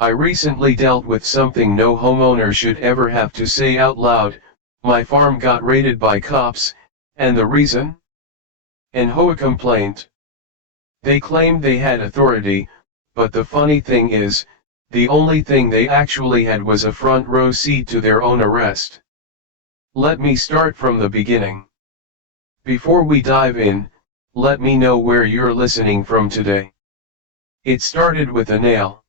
I recently dealt with something no homeowner should ever have to say out loud. My farm got raided by cops, and the reason? An HOA complaint. They claimed they had authority, but the funny thing is, the only thing they actually had was a front row seat to their own arrest. Let me start from the beginning. Before we dive in, let me know where you're listening from today. It started with a nail.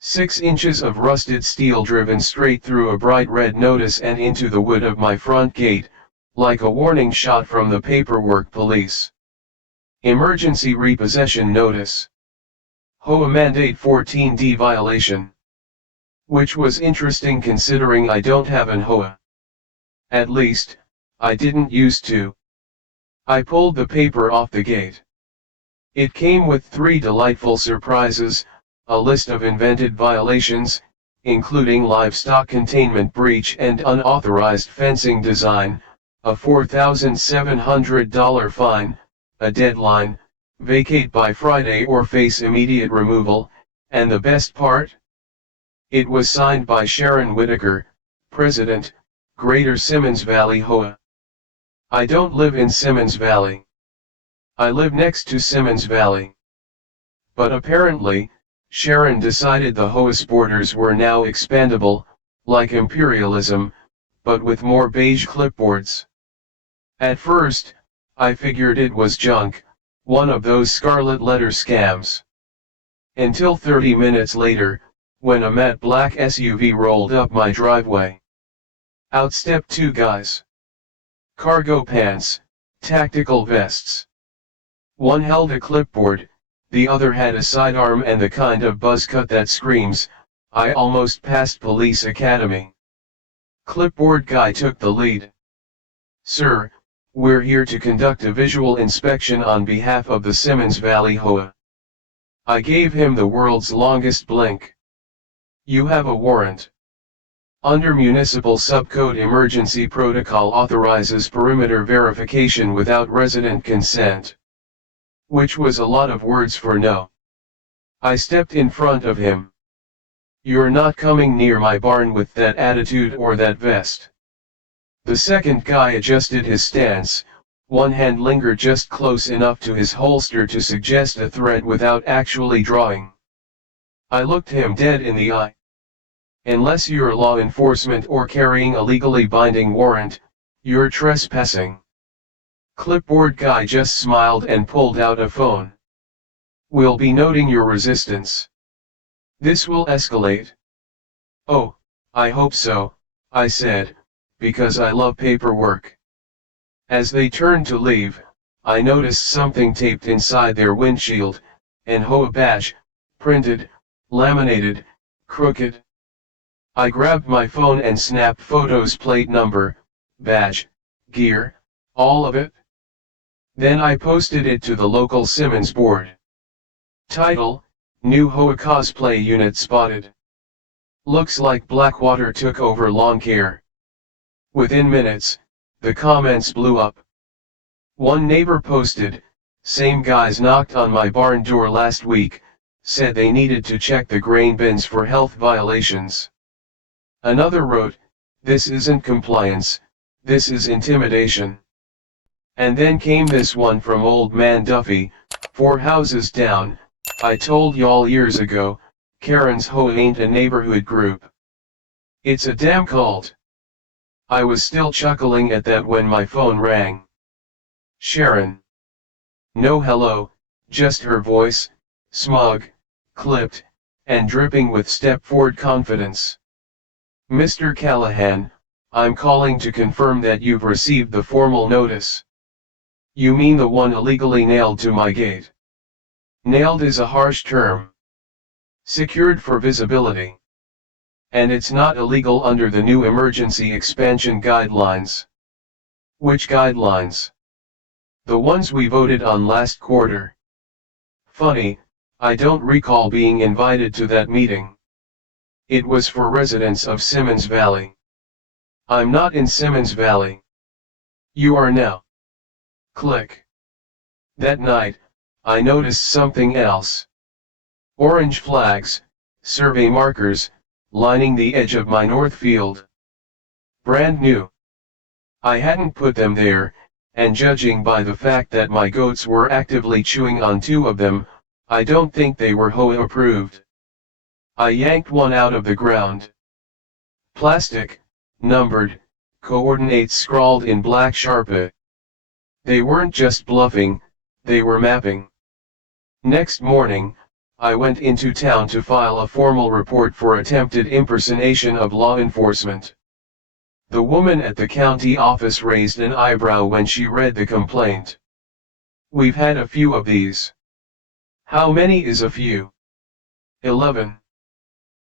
6 inches of rusted steel driven straight through a bright red notice and into the wood of my front gate, like a warning shot from the paperwork police. Emergency repossession notice. HOA mandate 14D violation. Which was interesting considering I don't have an HOA. At least, I didn't used to. I pulled the paper off the gate. It came with 3 delightful surprises: a list of invented violations, including livestock containment breach and unauthorized fencing design, a $4,700 fine, a deadline, vacate by Friday or face immediate removal, and the best part? It was signed by Sharon Whitaker, President, Greater Simmons Valley HOA. I don't live in Simmons Valley. I live next to Simmons Valley. But apparently, Sharon decided the HOA supporters were now expandable, like imperialism, but with more beige clipboards. At first, I figured it was junk, one of those scarlet letter scams. Until 30 minutes later, when a matte black SUV rolled up my driveway. Out stepped 2 guys. Cargo pants, tactical vests. One held a clipboard, the other had a sidearm and the kind of buzz cut that screams, "I almost passed police academy." Clipboard guy took the lead. "Sir, we're here to conduct a visual inspection on behalf of the Simmons Valley HOA." I gave him the world's longest blink. "You have a warrant. Under Municipal Subcode, emergency protocol authorizes perimeter verification without resident consent." Which was a lot of words for no. I stepped in front of him. "You're not coming near my barn with that attitude or that vest." The second guy adjusted his stance, one hand lingered just close enough to his holster to suggest a threat without actually drawing. I looked him dead in the eye. "Unless you're law enforcement or carrying a legally binding warrant, you're trespassing." Clipboard guy just smiled and pulled out a phone. "We'll be noting your resistance. This will escalate." "Oh, I hope so," I said, because I love paperwork. As they turned to leave, I noticed something taped inside their windshield, an HOA badge, printed, laminated, crooked. I grabbed my phone and snapped photos: plate number, badge, gear, all of it. Then I posted it to the local Simmons board. Title: New HOA cosplay unit spotted. Looks like Blackwater took over lawn care. Within minutes, the comments blew up. One neighbor posted, "Same guys knocked on my barn door last week, said they needed to check the grain bins for health violations." Another wrote, "This isn't compliance, this is intimidation." And then came this one from Old Man Duffy, 4 houses down: "I told y'all years ago, Karen's HOA ain't a neighborhood group. It's a damn cult." I was still chuckling at that when my phone rang. Sharon. No hello, just her voice, smug, clipped, and dripping with step-forward confidence. "Mr. Callahan, I'm calling to confirm that you've received the formal notice." "You mean the one illegally nailed to my gate?" "Nailed is a harsh term. Secured for visibility. And it's not illegal under the new emergency expansion guidelines." "Which guidelines?" "The ones we voted on last quarter." Funny, I don't recall being invited to that meeting. It was for residents of Simmons Valley. I'm not in Simmons Valley. You are now. Click. That night, I noticed something else. Orange flags, survey markers, lining the edge of my north field. Brand new. I hadn't put them there, and judging by the fact that my goats were actively chewing on two of them, I don't think they were HOA approved. I yanked one out of the ground. Plastic, numbered, coordinates scrawled in black Sharpie. They weren't just bluffing, they were mapping. Next morning, I went into town to file a formal report for attempted impersonation of law enforcement. The woman at the county office raised an eyebrow when she read the complaint. We've had a few of these. How many is a few? 11.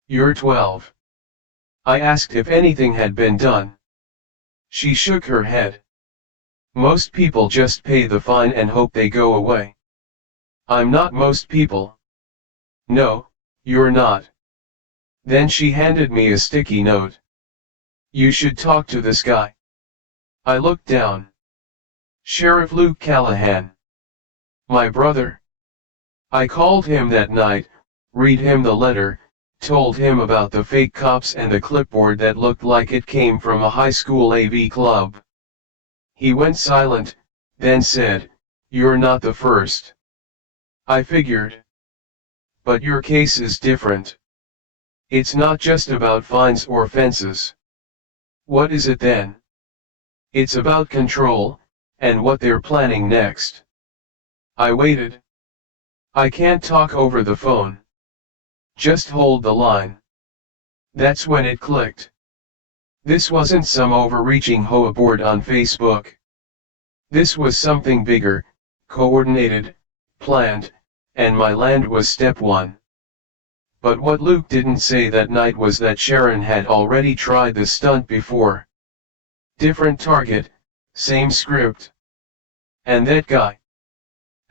You're 12. I asked if anything had been done. She shook her head. Most people just pay the fine and hope they go away. I'm not most people. No, you're not. Then she handed me a sticky note. You should talk to this guy. I looked down. Sheriff Luke Callahan. My brother. I called him that night, read him the letter, told him about the fake cops and the clipboard that looked like it came from a high school AV club. He went silent, then said, "You're not the first." I figured. But your case is different. It's not just about fines or fences. What is it then? It's about control, and what they're planning next. I waited. I can't talk over the phone. Just hold the line. That's when it clicked. This wasn't some overreaching HOA board on Facebook. This was something bigger, coordinated, planned, and my land was step one. But what Luke didn't say that night was that Sharon had already tried the stunt before. Different target, same script. And that guy.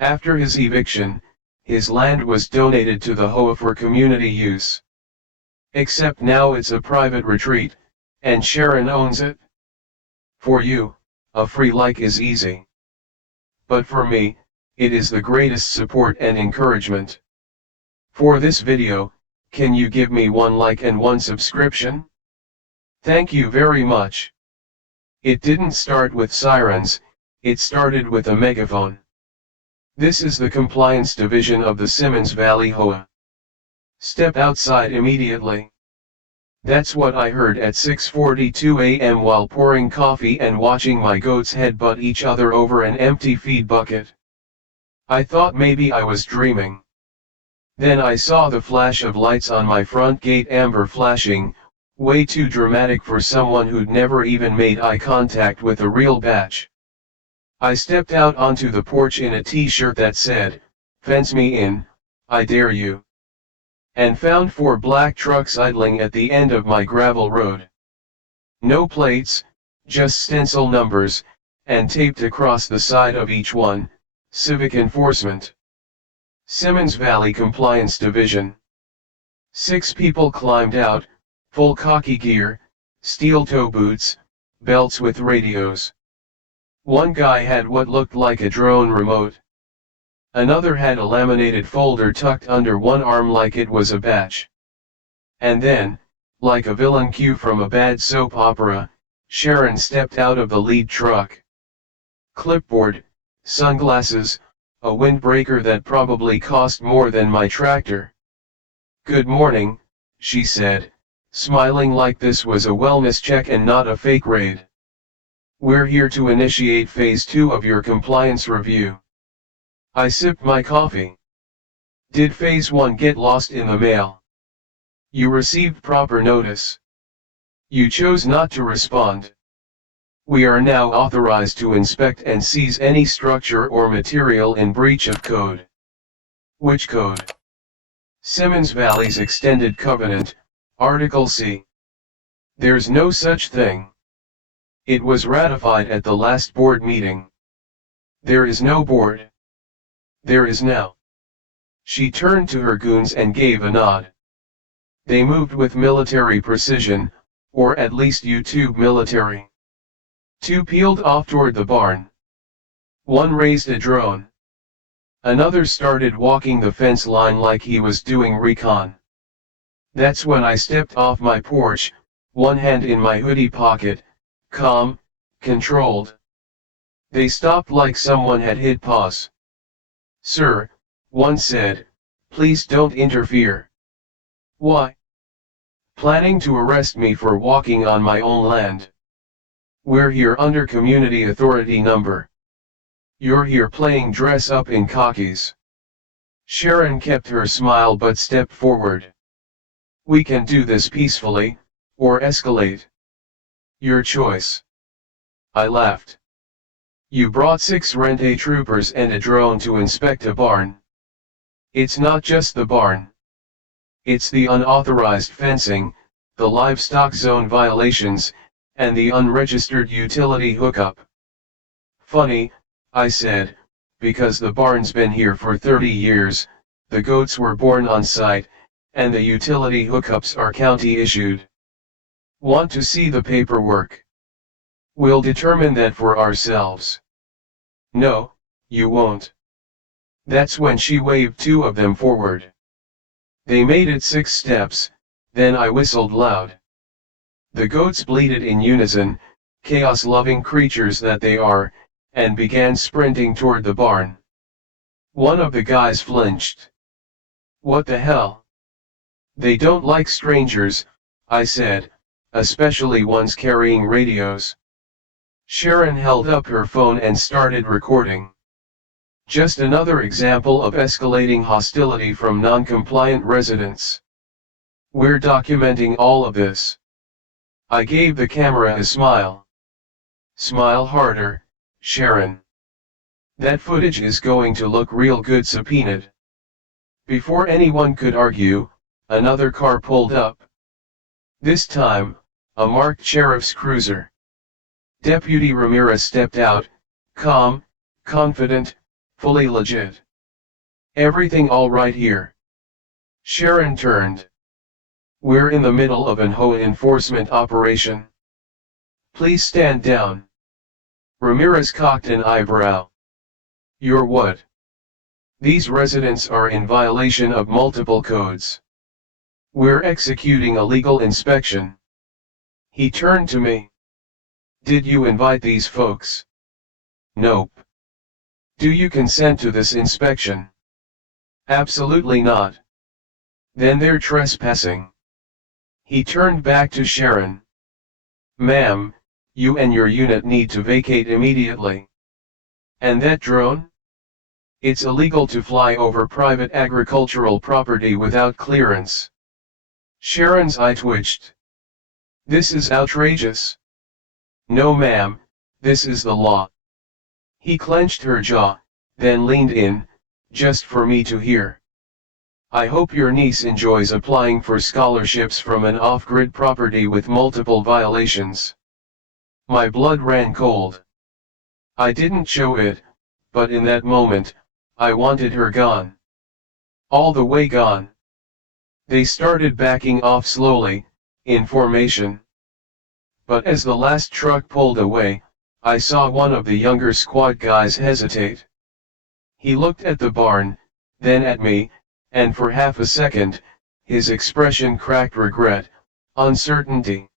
After his eviction, his land was donated to the HOA for community use. Except now it's a private retreat, and Sharon owns it. For you, a free like is easy. But for me, it is the greatest support and encouragement. For this video, can you give me 1 like and 1 subscription? Thank you very much. It didn't start with sirens, it started with a megaphone. This is the compliance division of the Simmons Valley HOA. Step outside immediately. That's what I heard at 6:42 a.m. while pouring coffee and watching my goats headbutt each other over an empty feed bucket. I thought maybe I was dreaming. Then I saw the flash of lights on my front gate, amber flashing, way too dramatic for someone who'd never even made eye contact with a real batch. I stepped out onto the porch in a t-shirt that said, "Fence me in, I dare you," and found 4 black trucks idling at the end of my gravel road. No plates, just stencil numbers, and taped across the side of each one, Civic Enforcement. Simmons Valley Compliance Division. 6 people climbed out, full khaki gear, steel toe boots, belts with radios. One guy had what looked like a drone remote. Another had a laminated folder tucked under one arm like it was a batch. And then, like a villain cue from a bad soap opera, Sharon stepped out of the lead truck. Clipboard, sunglasses, a windbreaker that probably cost more than my tractor. "Good morning," she said, smiling like this was a wellness check and not a fake raid. "We're here to initiate phase 2 of your compliance review." I sipped my coffee. "Did phase 1 get lost in the mail? You received proper notice. You chose not to respond. We are now authorized to inspect and seize any structure or material in breach of code." "Which code?" "Simmons Valley's Extended Covenant, Article C. There's no such thing. It was ratified at the last board meeting." "There is no board." "There is now." She turned to her goons and gave a nod. They moved with military precision, or at least YouTube military. 2 peeled off toward the barn. 1 raised a drone. Another started walking the fence line like he was doing recon. That's when I stepped off my porch, one hand in my hoodie pocket, calm, controlled. They stopped like someone had hit pause. "Sir," one said, "please don't interfere." "Why?" "Planning to arrest me for walking on my own land. We're here under community authority number. You're here playing dress up in khakis." Sharon kept her smile but stepped forward. "We can do this peacefully, or escalate. Your choice." I laughed. "You brought 6 rent-a troopers and a drone to inspect a barn. It's not just the barn. It's the unauthorized fencing, the livestock zone violations, and the unregistered utility hookup." "Funny," I said, "because the barn's been here for 30 years, the goats were born on site, and the utility hookups are county issued. Want to see the paperwork? We'll determine that for ourselves." "No, you won't." That's when she waved 2 of them forward. They made it 6 steps, then I whistled loud. The goats bleated in unison, chaos-loving creatures that they are, and began sprinting toward the barn. One of the guys flinched. "What the hell?" "They don't like strangers," I said, "especially ones carrying radios." Sharon held up her phone and started recording. Just another example of escalating hostility from non-compliant residents. We're documenting all of this. I gave the camera a smile. "Smile harder, Sharon. That footage is going to look real good subpoenaed." Before anyone could argue, another car pulled up. This time, a marked sheriff's cruiser. Deputy Ramirez stepped out, calm, confident, fully legit. "Everything all right here?" Sharon turned. "We're in the middle of an HO enforcement operation. Please stand down." Ramirez cocked an eyebrow. "You're what?" "These residents are in violation of multiple codes. We're executing a legal inspection." He turned to me. "Did you invite these folks?" "Nope." "Do you consent to this inspection?" "Absolutely not." "Then they're trespassing." He turned back to Sharon. "Ma'am, you and your unit need to vacate immediately." "And that drone?" "It's illegal to fly over private agricultural property without clearance." Sharon's eye twitched. "This is outrageous." "No ma'am, this is the law." He clenched her jaw, then leaned in, just for me to hear. "I hope your niece enjoys applying for scholarships from an off-grid property with multiple violations." My blood ran cold. I didn't show it, but in that moment, I wanted her gone. All the way gone. They started backing off slowly, in formation. But as the last truck pulled away, I saw one of the younger squad guys hesitate. He looked at the barn, then at me, and for half a second, his expression cracked regret, uncertainty.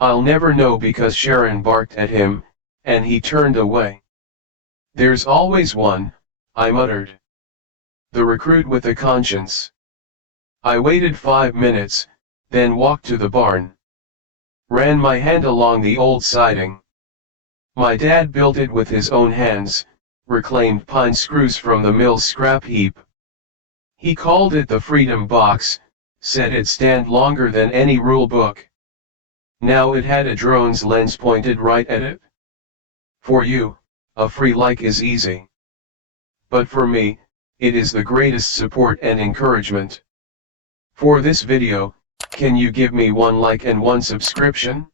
"I'll never know," because Sharon barked at him, and he turned away. "There's always one," I muttered. "The recruit with a conscience." I waited 5 minutes, then walked to the barn. Ran my hand along the old siding. My dad built it with his own hands, reclaimed pine screws from the mill's scrap heap. He called it the Freedom Box, said it'd stand longer than any rule book. Now it had a drone's lens pointed right at it. For you, a free like is easy. But for me, it is the greatest support and encouragement. For this video, can you give me 1 like and 1 subscription?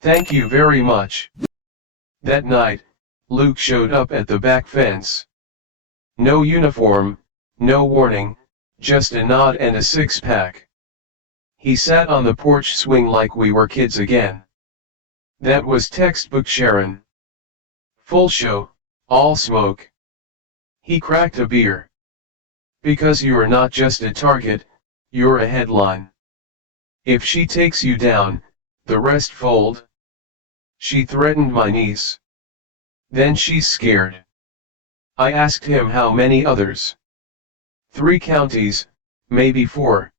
Thank you very much. That night, Luke showed up at the back fence. No uniform, no warning, just a nod and a 6-pack. He sat on the porch swing like we were kids again. That was textbook Sharon. Full show, all smoke. He cracked a beer. "Because you're not just a target, You're a headline. If she takes you down, the rest fold. She threatened my niece. Then she's scared. I asked him how many others. 3 counties, maybe 4.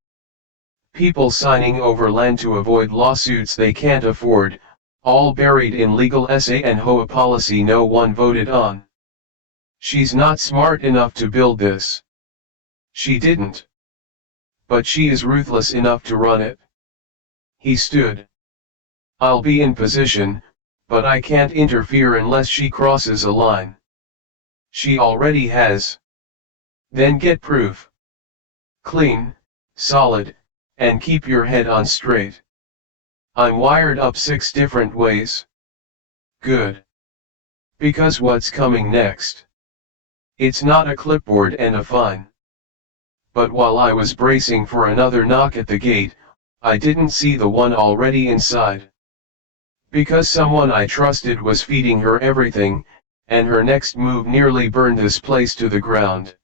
People signing over land to avoid lawsuits they can't afford, all buried in legal essay and HOA policy no one voted on. She's not smart enough to build this. She didn't. But she is ruthless enough to run it. He stood. I'll be in position, but I can't interfere unless she crosses a line. She already has. Then get proof. Clean, solid, and keep your head on straight. I'm wired up 6 different ways. Good. Because what's coming next? It's not a clipboard and a fine. But while I was bracing for another knock at the gate, I didn't see the one already inside. Because someone I trusted was feeding her everything, and her next move nearly burned this place to the ground.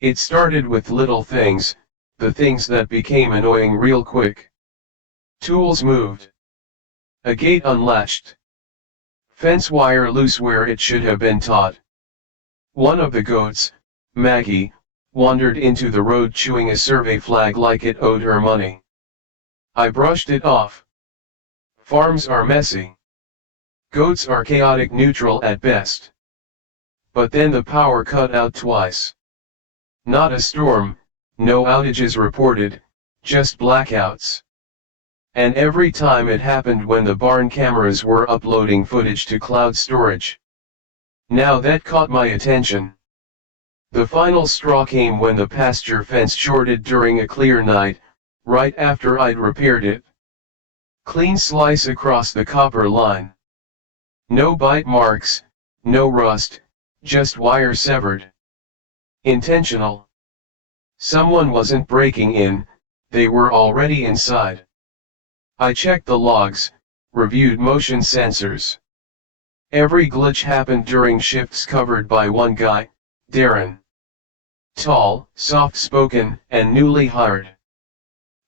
It started with little things, the things that became annoying real quick. Tools moved. A gate unlatched. Fence wire loose where it should have been taut. One of the goats, Maggie, wandered into the road chewing a survey flag like it owed her money. I brushed it off. Farms are messy. Goats are chaotic neutral at best. But then the power cut out twice. Not a storm, no outages reported, just blackouts. And every time it happened when the barn cameras were uploading footage to cloud storage. Now that caught my attention. The final straw came when the pasture fence shorted during a clear night, right after I'd repaired it. Clean slice across the copper line. No bite marks, no rust, just wire severed. Intentional. Someone wasn't breaking in, they were already inside. I checked the logs, reviewed motion sensors. Every glitch happened during shifts covered by one guy, Darren. Tall, soft-spoken, and newly hired.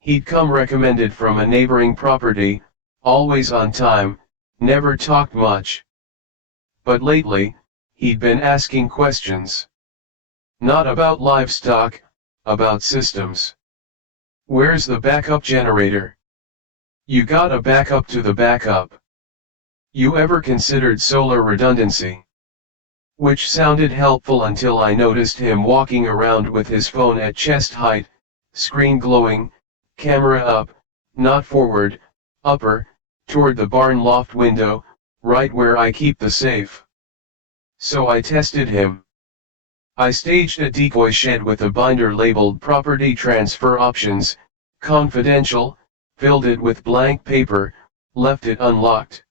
He'd come recommended from a neighboring property, always on time, never talked much. But lately, he'd been asking questions. Not about livestock, about systems. Where's the backup generator? You got a backup to the backup. You ever considered solar redundancy? Which sounded helpful until I noticed him walking around with his phone at chest height, screen glowing, camera up, not forward, upper, toward the barn loft window, right where I keep the safe. So I tested him. I staged a decoy shed with a binder labeled Property Transfer Options, Confidential, filled it with blank paper, left it unlocked.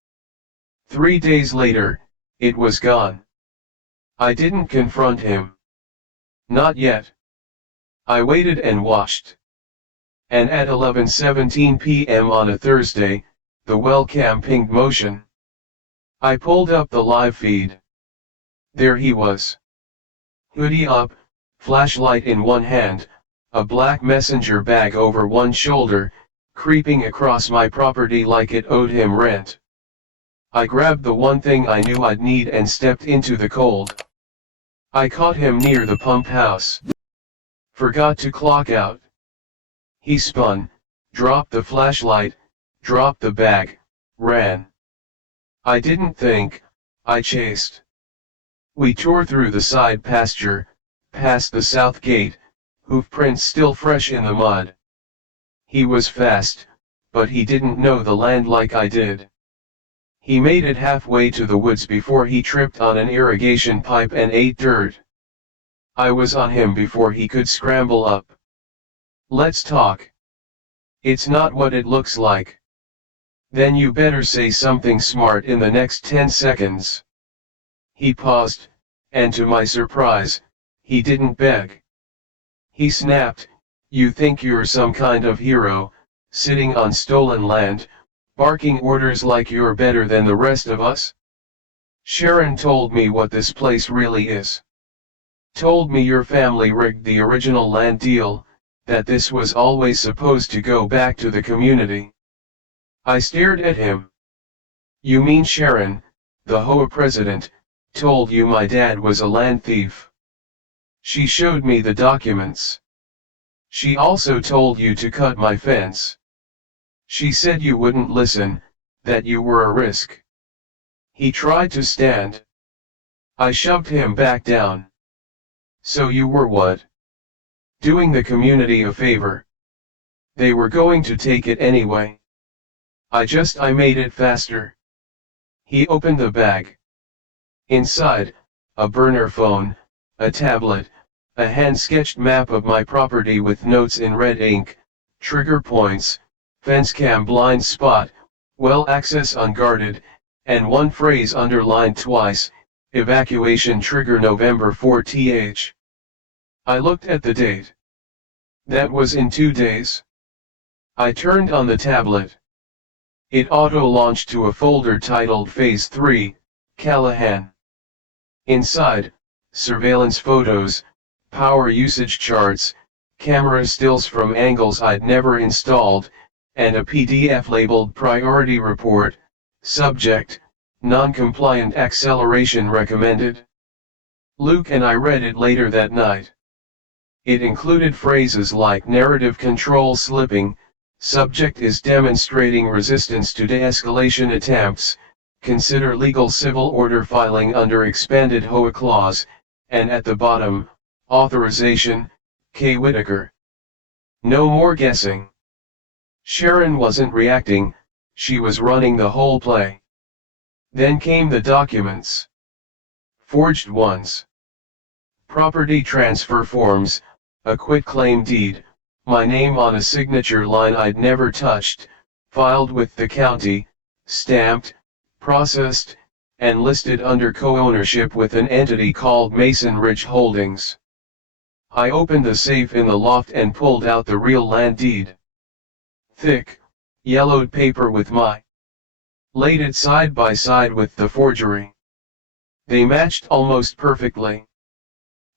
3 days later, it was gone. I didn't confront him. Not yet. I waited and watched. And at 11:17 p.m. on a Thursday, the well cam pinged motion. I pulled up the live feed. There he was. Hoodie up, flashlight in one hand, a black messenger bag over one shoulder, creeping across my property like it owed him rent. I grabbed the one thing I knew I'd need and stepped into the cold. I caught him near the pump house. Forgot to clock out. He spun, dropped the flashlight, dropped the bag, ran. I didn't think, I chased. We tore through the side pasture, past the south gate, hoof prints still fresh in the mud. He was fast, but he didn't know the land like I did. He made it halfway to the woods before he tripped on an irrigation pipe and ate dirt. I was on him before he could scramble up. Let's talk. It's not what it looks like. Then you better say something smart in the next 10 seconds. He paused, and to my surprise, he didn't beg. He snapped, you think you're some kind of hero, sitting on stolen land, barking orders like you're better than the rest of us? Sharon told me what this place really is. Told me your family rigged the original land deal, that this was always supposed to go back to the community. I stared at him. You mean Sharon, the HOA president, told you my dad was a land thief? She showed me the documents. She also told you to cut my fence. She said you wouldn't listen, that you were a risk. He tried to stand. I shoved him back down. So you were what? Doing the community a favor. They were going to take it anyway. I made it faster. He opened the bag. Inside, a burner phone, a tablet, a hand-sketched map of my property with notes in red ink, trigger points, fence cam blind spot, well access unguarded, and one phrase underlined twice, evacuation trigger November 4th. I looked at the date. That was in 2 days. I turned on the tablet. It auto-launched to a folder titled Phase 3, Callahan. Inside, surveillance photos, power usage charts, camera stills from angles I'd never installed, and a PDF labeled Priority Report, Subject, Non-Compliant Acceleration Recommended. Luke and I read it later that night. It included phrases like narrative control slipping, subject is demonstrating resistance to de-escalation attempts, consider legal civil order filing under expanded HOA clause, and at the bottom, authorization, K. Whitaker. No more guessing. Sharon wasn't reacting, she was running the whole play. Then came the documents. Forged ones. Property transfer forms, a quitclaim deed, my name on a signature line I'd never touched, filed with the county, stamped, processed, and listed under co-ownership with an entity called Mason Ridge Holdings. I opened the safe in the loft and pulled out the real land deed. Thick, yellowed paper with laid it side by side with the forgery. They matched almost perfectly.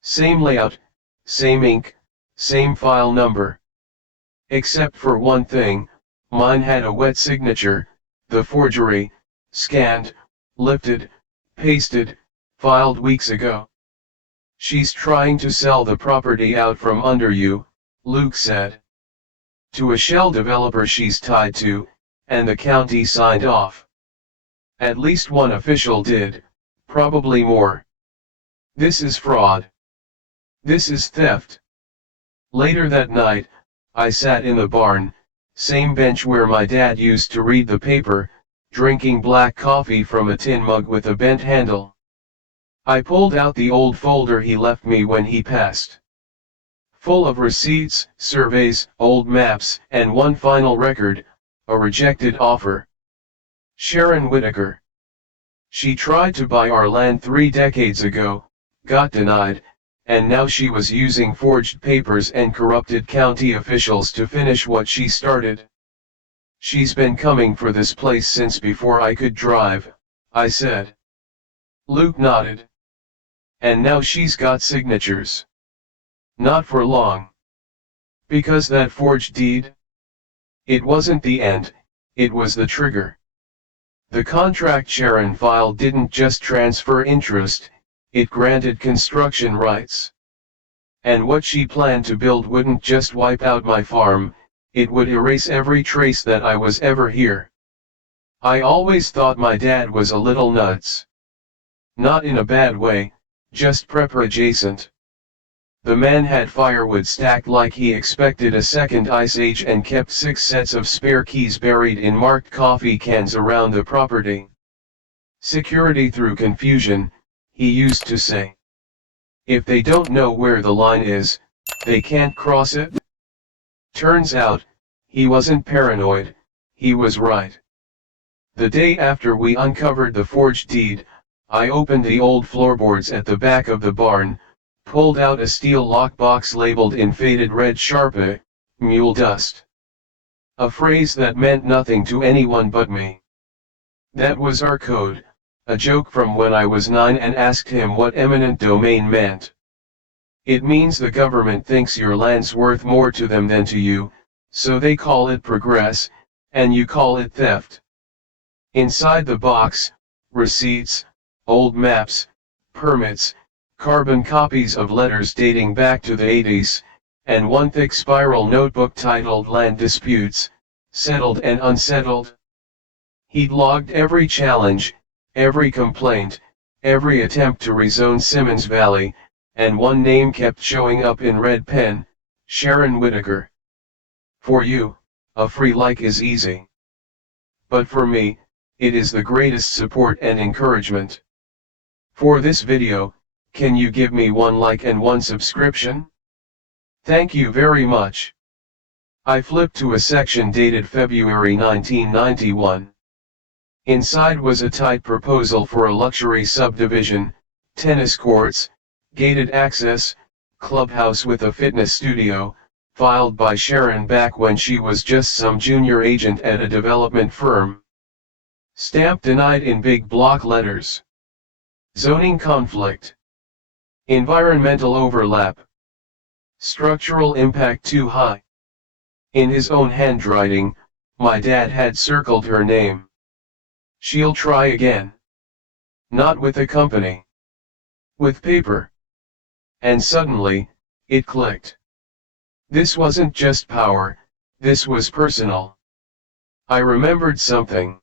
Same layout, same ink, same file number. Except for one thing, mine had a wet signature, the forgery, scanned, lifted, pasted, filed weeks ago. She's trying to sell the property out from under you, Luke said. To a shell developer she's tied to, and the county signed off. At least one official did, probably more. This is fraud. This is theft. Later that night, I sat in the barn, same bench where my dad used to read the paper, drinking black coffee from a tin mug with a bent handle. I pulled out the old folder he left me when he passed. Full of receipts, surveys, old maps, and one final record, a rejected offer. Sharon Whitaker. She tried to buy our land 3 decades ago, got denied, and now she was using forged papers and corrupted county officials to finish what she started. She's been coming for this place since before I could drive, I said. Luke nodded. And now she's got signatures. Not for long. Because that forged deed? It wasn't the end, it was the trigger. The contract Sharon filed didn't just transfer interest, it granted construction rights. And what she planned to build wouldn't just wipe out my farm, it would erase every trace that I was ever here. I always thought my dad was a little nuts. Not in a bad way, just prepper adjacent. The man had firewood stacked like he expected a second ice age and kept 6 sets of spare keys buried in marked coffee cans around the property. Security through confusion, he used to say. If they don't know where the line is, they can't cross it. Turns out, he wasn't paranoid, he was right. The day after we uncovered the forged deed, I opened the old floorboards at the back of the barn, pulled out a steel lockbox labeled in faded red Sharpie, mule dust. A phrase that meant nothing to anyone but me. That was our code, a joke from when I was 9 and asked him what eminent domain meant. It means the government thinks your land's worth more to them than to you, so they call it progress, and you call it theft. Inside the box, receipts, old maps, permits, carbon copies of letters dating back to the 80s, and one thick spiral notebook titled Land Disputes, Settled and Unsettled. He'd logged every challenge, every complaint, every attempt to rezone Simmons Valley, and one name kept showing up in red pen: Sharon Whitaker. For you, a free like is easy. But for me, it is the greatest support and encouragement. For this video, can you give me one like and one subscription? Thank you very much. I flipped to a section dated February 1991. Inside was a tight proposal for a luxury subdivision, tennis courts, gated access, clubhouse with a fitness studio, filed by Sharon back when she was just some junior agent at a development firm. Stamp denied in big block letters. Zoning conflict. Environmental overlap. Structural impact too high. In his own handwriting, my dad had circled her name. She'll try again. Not with a company. With paper. And suddenly, it clicked. This wasn't just power, this was personal. I remembered something.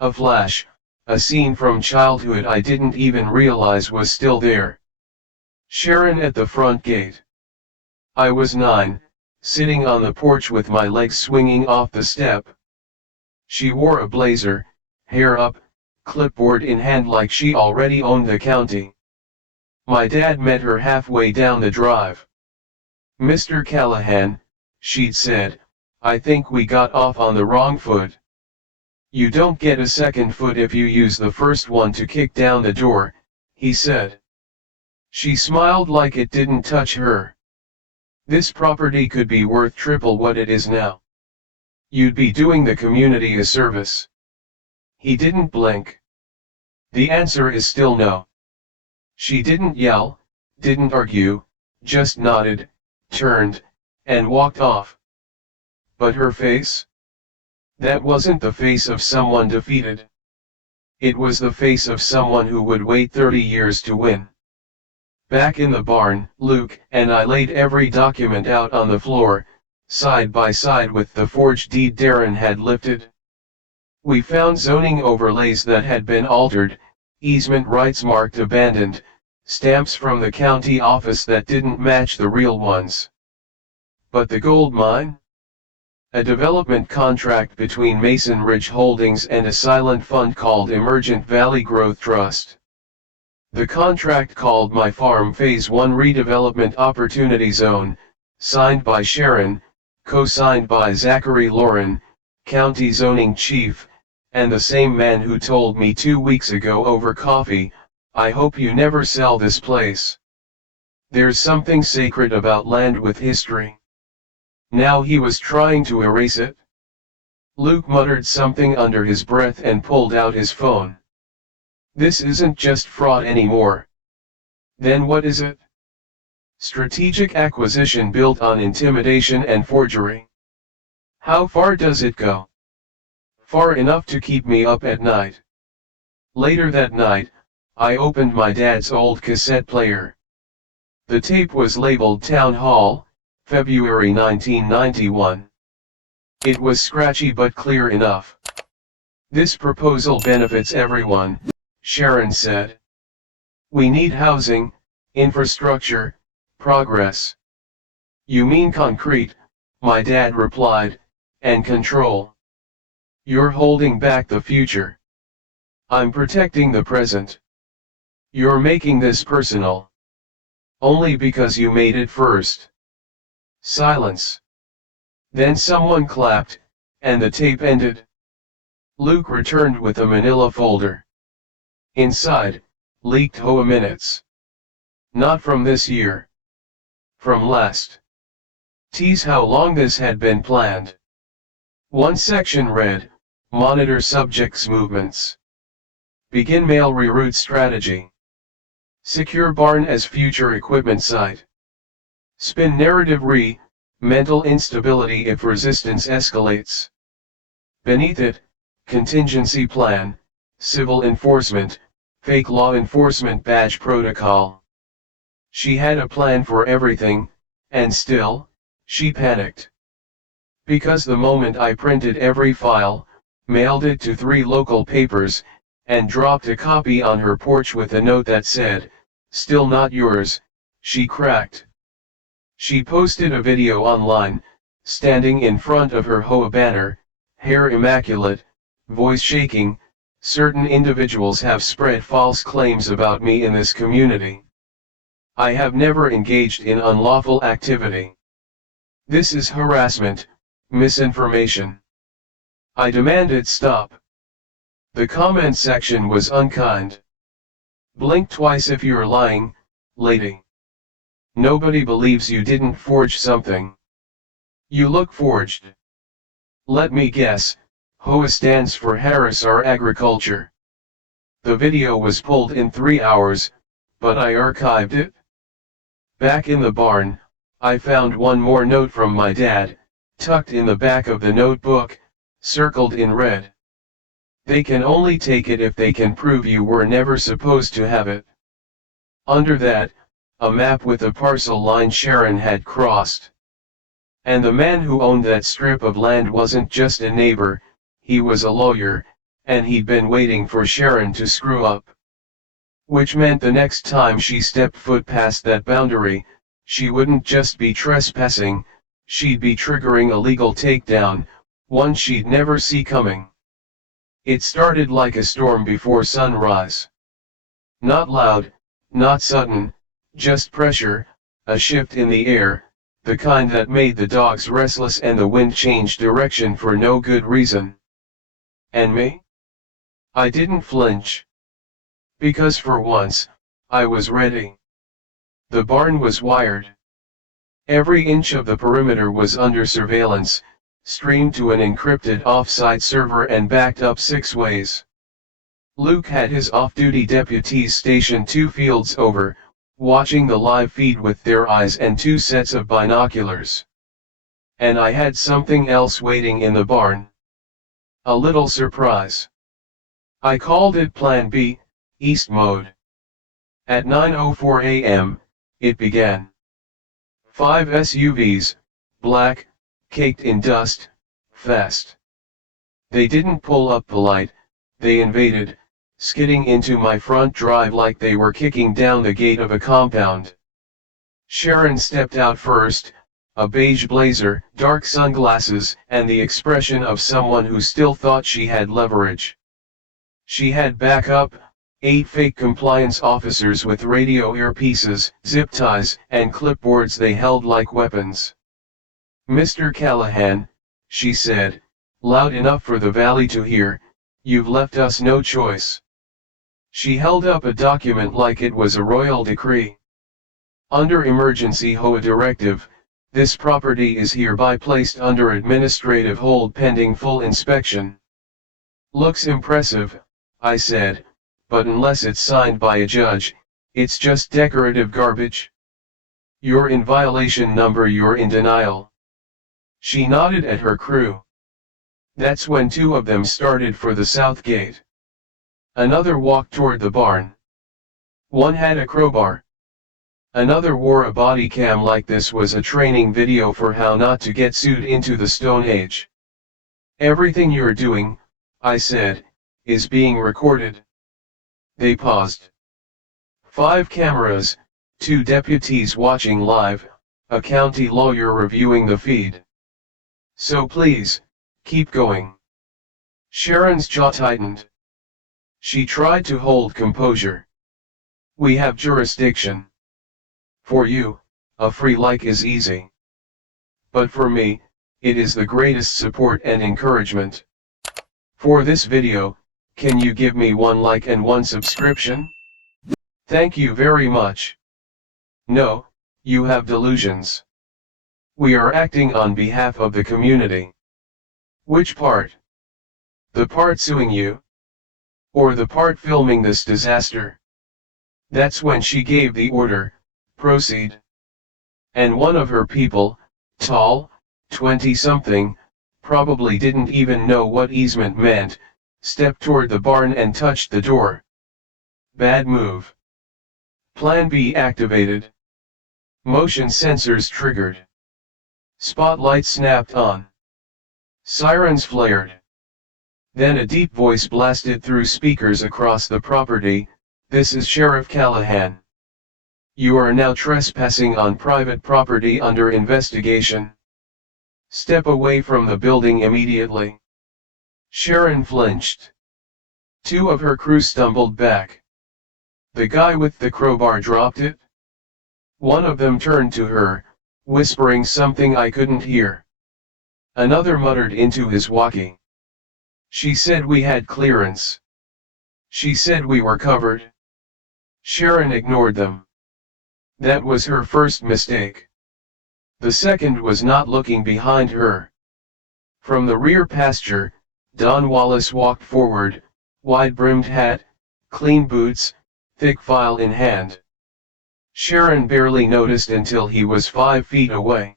A flash, a scene from childhood I didn't even realize was still there. Sharon at the front gate. I was 9, sitting on the porch with my legs swinging off the step. She wore a blazer, hair up, clipboard in hand like she already owned the county. My dad met her halfway down the drive. "Mr. Callahan," she'd said, "I think we got off on the wrong foot. You don't get a second foot if you use the first one to kick down the door," he said. She smiled like it didn't touch her. "This property could be worth triple what it is now. You'd be doing the community a service." He didn't blink. The answer is still no. She didn't yell, didn't argue, just nodded, turned, and walked off. But her face? That wasn't the face of someone defeated. It was the face of someone who would wait 30 years to win. Back in the barn, Luke and I laid every document out on the floor, side by side with the forged deed Darren had lifted. We found zoning overlays that had been altered, easement rights marked abandoned, stamps from the county office that didn't match the real ones. But the gold mine? A development contract between Mason Ridge Holdings and a silent fund called Emergent Valley Growth Trust. The contract called My Farm Phase 1 Redevelopment Opportunity Zone, signed by Sharon, co-signed by Zachary Lauren, County Zoning Chief, and the same man who told me 2 weeks ago over coffee, "I hope you never sell this place. There's something sacred about land with history." Now he was trying to erase it? Luke muttered something under his breath and pulled out his phone. This isn't just fraud anymore. Then what is it? Strategic acquisition built on intimidation and forgery. How far does it go? Far enough to keep me up at night. Later that night, I opened my dad's old cassette player. The tape was labeled Town Hall, February 1991. It was scratchy but clear enough. "This proposal benefits everyone," Sharon said. "We need housing, infrastructure, progress." "You mean concrete," my dad replied, "and control. You're holding back the future. I'm protecting the present. You're making this personal. Only because you made it first." Silence. Then someone clapped, and the tape ended. Luke returned with a manila folder. Inside, leaked HOA minutes. Not from this year. From last. Tease how long this had been planned. One section read, "Monitor subjects' movements. Begin mail reroute strategy." Secure barn as future equipment site. Spin narrative mental instability if resistance escalates. Beneath it, contingency plan, civil enforcement, fake law enforcement badge protocol. She had a plan for everything, and still, she panicked. Because the moment I printed every file, mailed it to 3 local papers, and dropped a copy on her porch with a note that said, "Still not yours," she cracked. She posted a video online, standing in front of her HOA banner, hair immaculate, voice shaking. "Certain individuals have spread false claims about me in this community. I have never engaged in unlawful activity. This is harassment, misinformation. I demand it stop." The comment section was unkind. "Blink twice if you're lying, lady. Nobody believes you didn't forge something. You look forged. Let me guess, HOA stands for Harris Our Agriculture." The video was pulled in 3 hours, but I archived it. Back in the barn, I found one more note from my dad, tucked in the back of the notebook, circled in red. "They can only take it if they can prove you were never supposed to have it." Under that, a map with a parcel line Sharon had crossed. And the man who owned that strip of land wasn't just a neighbor, he was a lawyer, and he'd been waiting for Sharon to screw up. Which meant the next time she stepped foot past that boundary, she wouldn't just be trespassing, she'd be triggering a legal takedown, one she'd never see coming. It started like a storm before sunrise. Not loud, not sudden, just pressure, a shift in the air, the kind that made the dogs restless and the wind change direction for no good reason. And me? I didn't flinch. Because for once, I was ready. The barn was wired. Every inch of the perimeter was under surveillance, streamed to an encrypted off-site server and backed up 6 ways. Luke had his off-duty deputies stationed 2 fields over, watching the live feed with their eyes and 2 sets of binoculars. And I had something else waiting in the barn. A little surprise. I called it Plan B, East Mode. At 9:04 a.m., it began. 5 SUVs, black, caked in dust, fast. They didn't pull up polite, they invaded, skidding into my front drive like they were kicking down the gate of a compound. Sharon stepped out first, a beige blazer, dark sunglasses, and the expression of someone who still thought she had leverage. She had backup, 8 fake compliance officers with radio earpieces, zip ties, and clipboards they held like weapons. "Mr. Callahan," she said, loud enough for the valley to hear, "you've left us no choice." She held up a document like it was a royal decree. "Under emergency HOA directive, this property is hereby placed under administrative hold pending full inspection." "Looks impressive," I said, "but unless it's signed by a judge, it's just decorative garbage. You're in violation number, you're in denial." She nodded at her crew. That's when 2 of them started for the south gate. Another walked toward the barn. One had a crowbar. Another wore a body cam like this was a training video for how not to get sued into the Stone Age. "Everything you're doing," I said, "is being recorded." They paused. 5 cameras, 2 deputies watching live, a county lawyer reviewing the feed. "So please, keep going." Sharon's jaw tightened. She tried to hold composure. "We have jurisdiction. For you, a free like is easy. But for me, it is the greatest support and encouragement. For this video, can you give me 1 like and 1 subscription? Thank you very much." "No, you have delusions. We are acting on behalf of the community." "Which part? The part suing you? Or the part filming this disaster?" That's when she gave the order, proceed. And one of her people, tall, 20-something, probably didn't even know what easement meant, stepped toward the barn and touched the door. Bad move. Plan B activated. Motion sensors triggered. Spotlight snapped on. Sirens flared. Then a deep voice blasted through speakers across the property, "This is Sheriff Callahan. You are now trespassing on private property under investigation. Step away from the building immediately." Sharon flinched. Two of her crew stumbled back. The guy with the crowbar dropped it. One of them turned to her, whispering something I couldn't hear. Another muttered into his walkie. She said we had clearance. She said we were covered. Sharon ignored them. That was her first mistake. The second was not looking behind her. From the rear pasture, Don Wallace walked forward, wide-brimmed hat, clean boots, thick file in hand. Sharon barely noticed until he was 5 feet away.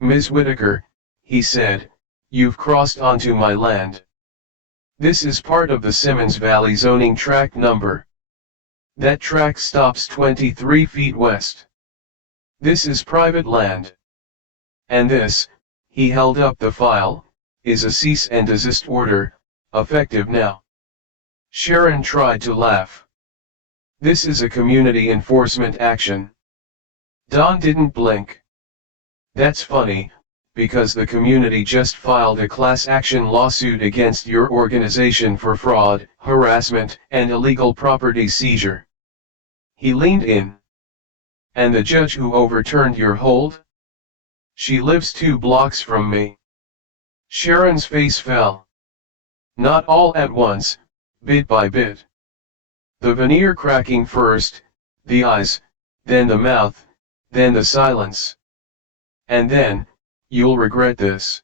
"Ms. Whitaker," he said, "you've crossed onto my land. This is part of the Simmons Valley zoning tract number. That tract stops 23 feet west. This is private land. And this," he held up the file, "is a cease and desist order, effective now." Sharon tried to laugh. "This is a community enforcement action." Don didn't blink. "That's funny, because the community just filed a class action lawsuit against your organization for fraud, harassment, and illegal property seizure." He leaned in. "And the judge who overturned your hold? She lives 2 blocks from me." Sharon's face fell. "Not all at once, bit by bit. The veneer cracking first, the eyes, then the mouth, then the silence. And then, you'll regret this.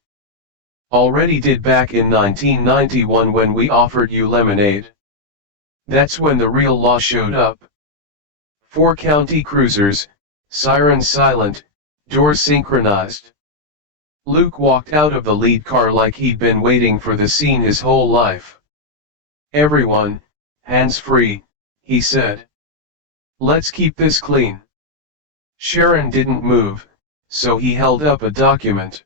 Already did back in 1991 when we offered you lemonade. That's when the real law showed up. 4 county cruisers, sirens silent, doors synchronized. Luke walked out of the lead car like he'd been waiting for the scene his whole life. "Everyone, hands free," he said. "Let's keep this clean." Sharon didn't move, so he held up a document.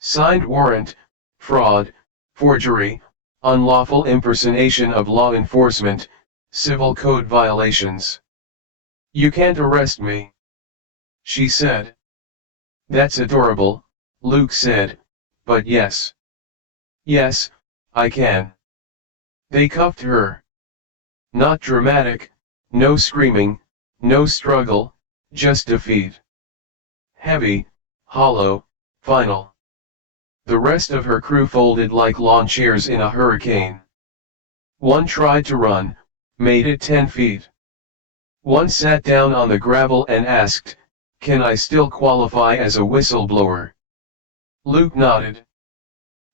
Signed warrant, fraud, forgery, unlawful impersonation of law enforcement, civil code violations. "You can't arrest me," she said. "That's adorable," Luke said, "but yes. Yes, I can." They cuffed her. Not dramatic, no screaming, no struggle, just defeat. Heavy, hollow, final. The rest of her crew folded like lawn chairs in a hurricane. One tried to run, made it 10 feet. One sat down on the gravel and asked, "Can I still qualify as a whistleblower?" Luke nodded.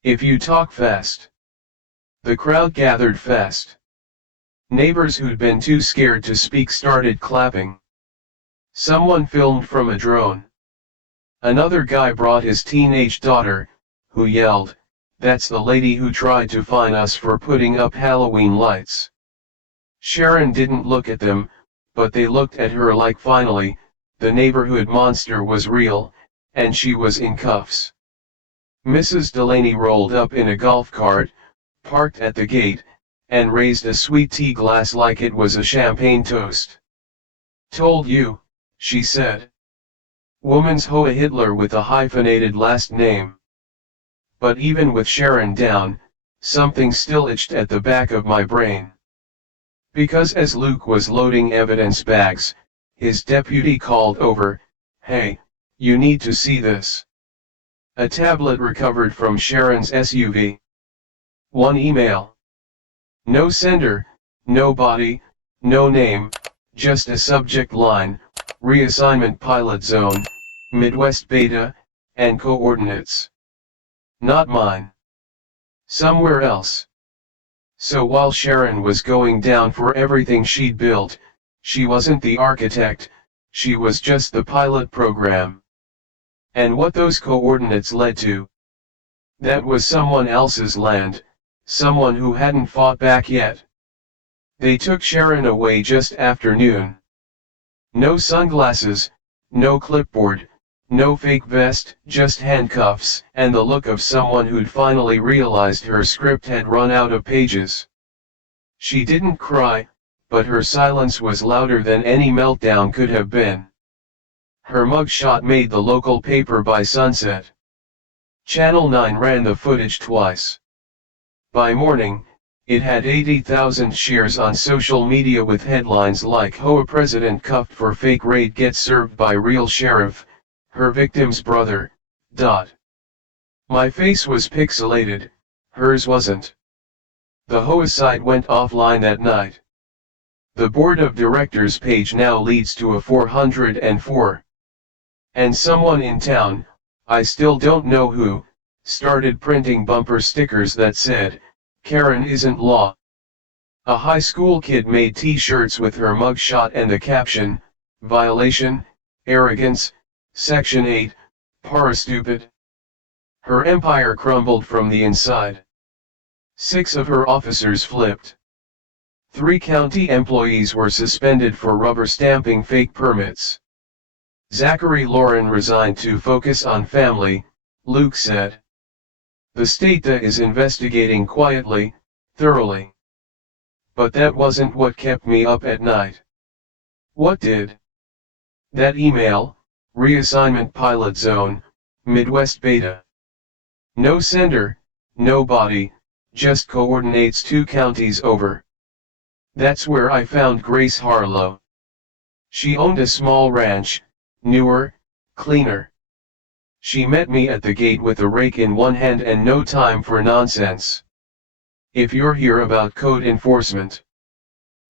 "If you talk fast." The crowd gathered fast. Neighbors who'd been too scared to speak started clapping. Someone filmed from a drone. Another guy brought his teenage daughter, who yelled, "That's the lady who tried to fine us for putting up Halloween lights." Sharon didn't look at them, but they looked at her like finally, the neighborhood monster was real, and she was in cuffs. Mrs. Delaney rolled up in a golf cart, parked at the gate, and raised a sweet tea glass like it was a champagne toast. "Told you," she said. Woman's Hoa Hitler with a hyphenated last name. But even with Sharon down, something still itched at the back of my brain. Because as Luke was loading evidence bags, his deputy called over, "Hey, you need to see this." A tablet recovered from Sharon's SUV. One email. No sender, no body, no name, just a subject line, reassignment pilot zone, Midwest Beta, and coordinates. Not mine. Somewhere else. So while Sharon was going down for everything she'd built, She wasn't the architect, she was just the pilot program. And what those coordinates led to? That was someone else's land, someone who hadn't fought back yet. They took Sharon away just after noon. No sunglasses, no clipboard, no fake vest, just handcuffs, and the look of someone who'd finally realized her script had run out of pages. She didn't cry, but her silence was louder than any meltdown could have been. Her mugshot made the local paper by sunset. Channel 9 ran the footage twice. By morning, it had 80,000 shares on social media with headlines like "Hoa President Cuffed for Fake Raid Gets Served by Real Sheriff, Her Victim's Brother." My face was pixelated, hers wasn't. The Hoa site went offline that night. The board of directors page now leads to a 404. And someone in town, I still don't know who, started printing bumper stickers that said, "Karen isn't law." A high school kid made t-shirts with her mugshot and the caption, "Violation, Arrogance, Section 8, Para Stupid." Her empire crumbled from the inside. 6 of her officers flipped. 3 county employees were suspended for rubber stamping fake permits. Zachary Lauren resigned to focus on family, Luke said. The state is investigating quietly, thoroughly. But that wasn't what kept me up at night. What did? That email, reassignment pilot zone, Midwest beta. No sender, no body, just coordinates 2 counties over. That's where I found Grace Harlow. She owned a small ranch, newer, cleaner. She met me at the gate with a rake in one hand and no time for nonsense. "If you're here about code enforcement."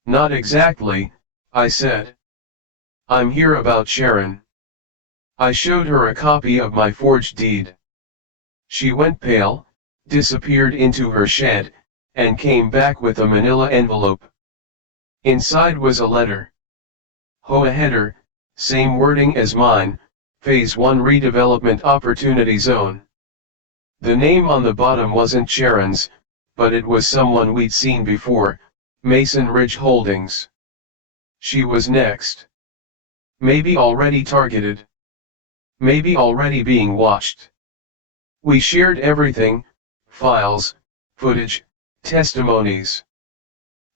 "Not exactly," I said. "I'm here about Sharon." I showed her a copy of my forged deed. She went pale, disappeared into her shed, and came back with a manila envelope. Inside was a letter. Hoa header, same wording as mine, Phase 1 Redevelopment Opportunity Zone. The name on the bottom wasn't Sharon's, but it was someone we'd seen before, Mason Ridge Holdings. She was next. Maybe already targeted. Maybe already being watched. We shared everything, files, footage, testimonies.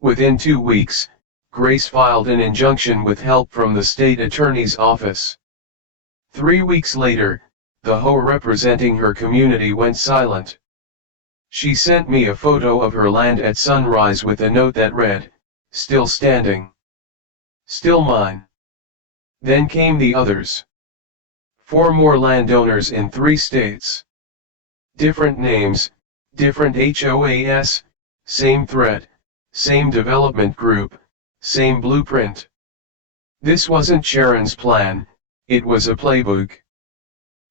Within 2 weeks, Grace filed an injunction with help from the state attorney's office. 3 weeks later, the Hoa representing her community went silent. She sent me a photo of her land at sunrise with a note that read, "Still standing. Still mine." Then came the others. 4 more landowners in 3 states. Different names, different HOAs, same threat, same development group, same blueprint. This wasn't Sharon's plan, it was a playbook.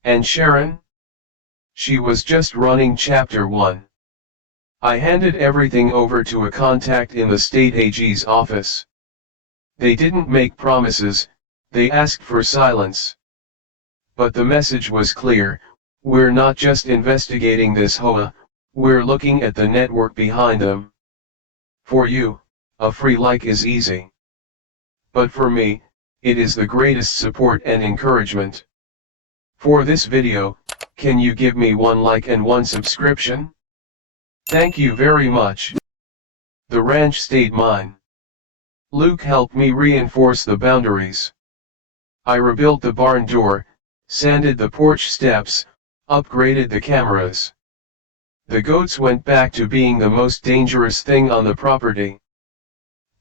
And Sharon? She was just running Chapter 1. I handed everything over to a contact in the state AG's office. They didn't make promises, they asked for silence. But the message was clear: we're not just investigating this Hoa, we're looking at the network behind them. For you, a free like is easy. But for me, it is the greatest support and encouragement. For this video, can you give me 1 like and 1 subscription? Thank you very much. The ranch stayed mine. Luke helped me reinforce the boundaries. I rebuilt the barn door, sanded the porch steps, upgraded the cameras. The goats went back to being the most dangerous thing on the property.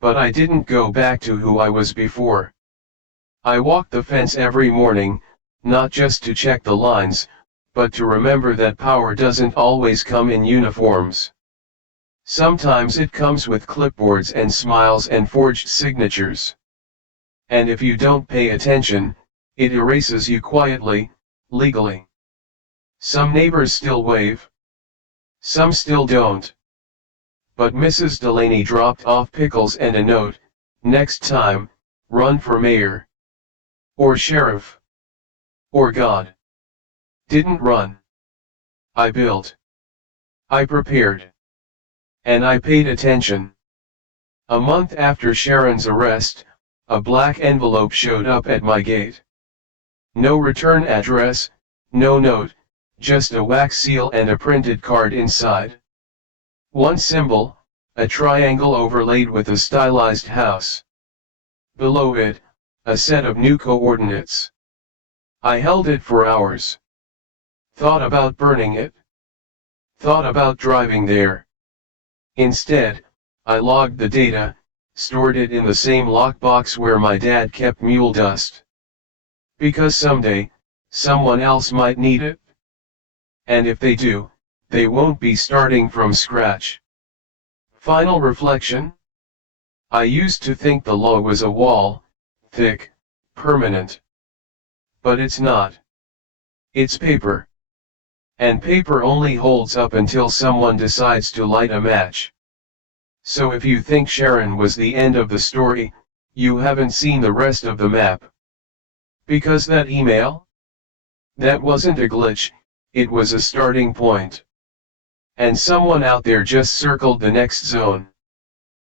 But I didn't go back to who I was before. I walked the fence every morning, not just to check the lines, but to remember that power doesn't always come in uniforms. Sometimes it comes with clipboards and smiles and forged signatures. And if you don't pay attention, it erases you quietly, legally. Some neighbors still wave. Some still don't. But Mrs. Delaney dropped off pickles and a note: "Next time, Run for mayor. Or sheriff. Or God. Didn't run. I built. I prepared. And I paid attention. A month after Sharon's arrest, a black envelope showed up at my gate. No return address, no note, just a wax seal and a printed card inside. One symbol, a triangle overlaid with a stylized house. Below it, a set of new coordinates. I held it for hours. Thought about burning it. Thought about driving there. Instead, I logged the data, stored it in the same lockbox where my dad kept mule dust. Because someday, someone else might need it. And if they do, they won't be starting from scratch. Final reflection? I used to think the law was a wall, thick, permanent. But it's not. It's paper. And paper only holds up until someone decides to light a match. So if you think Sharon was the end of the story, you haven't seen the rest of the map. Because that email? That wasn't a glitch, it was a starting point. And someone out there just circled the next zone.